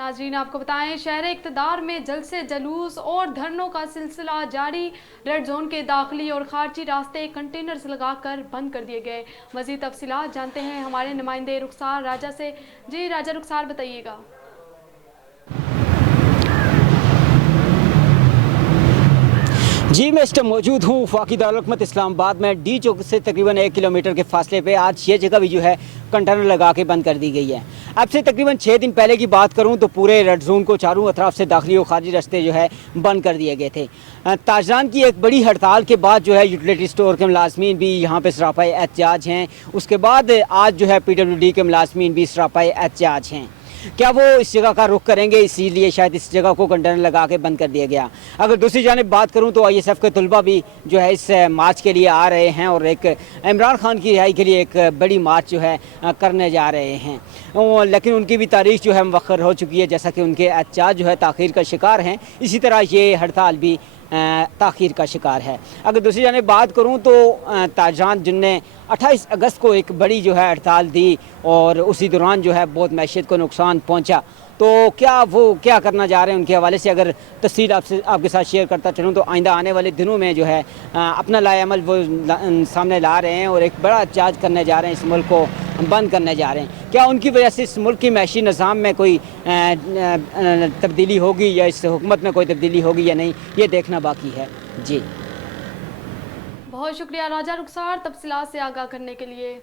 नाजरीन, आपको बताएं, शहर इक़्तिदार में जल्द से जुलूस और धरनों का सिलसिला जारी। रेड जोन के दाखिली और खारजी रास्ते कंटेनर्स लगाकर बंद कर दिए गए। मज़ीद तफसीलात जानते हैं हमारे नुमाइंदे रुखसार राजा से। जी राजा रुखसार, बताइएगा। जी, मैं इस टाइम मौजूद हूँ वफाकी दारुल-हुकूमत इस्लामाबाद में डी चौक से तकरीबन 1 किलोमीटर के फासले पे। आज ये जगह भी जो है कंटेनर लगा के बंद कर दी गई है। अब से तकरीबन 6 दिन पहले की बात करूँ तो पूरे रेड जोन को चारों अतराफ से दाखिली और खारजी रास्ते जो है बंद कर दिए गए थे। ताजरान की एक बड़ी हड़ताल के बाद जो है यूटिलिटी स्टोर के मुलाजमीन भी यहाँ पर सरापाई एहतजाज हैं। उसके बाद आज जो है PWD के मुलाजमीन भी सरापाई एहतजाज हैं। क्या वो इस जगह का रुख करेंगे, इसीलिए शायद इस जगह को कंटेनर लगा के बंद कर दिया गया। अगर दूसरी जानिब बात करूं तो ISF के तलबा भी जो है इस मार्च के लिए आ रहे हैं और एक इमरान खान की रिहाई के लिए एक बड़ी मार्च जो है करने जा रहे हैं। लेकिन उनकी भी तारीख जो है मुअख्खर हो चुकी है, जैसा कि उनके एहतजाज जो है ताख़ीर का शिकार हैं। इसी तरह ये हड़ताल भी ताख़ीर का शिकार है। अगर दूसरी जानिब बात करूँ तो ताजरान जिनने 28 अगस्त को एक बड़ी जो है हड़ताल दी और उसी दौरान जो है बहुत मैशियत को नुकसान पहुँचा, तो क्या वो क्या करना चाह रहे हैं उनके हवाले से अगर तफसील आपके साथ शेयर करता चलूँ तो आइंदा आने वाले दिनों में जो है अपना लाएअमल वो सामने ला रहे हैं और एक बड़ा एहतजाज करने जा रहे हैं, इस मुल्क को बंद करने जा रहे हैं। क्या उनकी वजह से इस मुल्क की मैशी निज़ाम में कोई तब्दीली होगी या इस हुकूमत में कोई तब्दीली होगी या नहीं, ये देखना बाकी है। जी, बहुत शुक्रिया राजा रुखसार, तफसीलात से आगाह करने के लिए।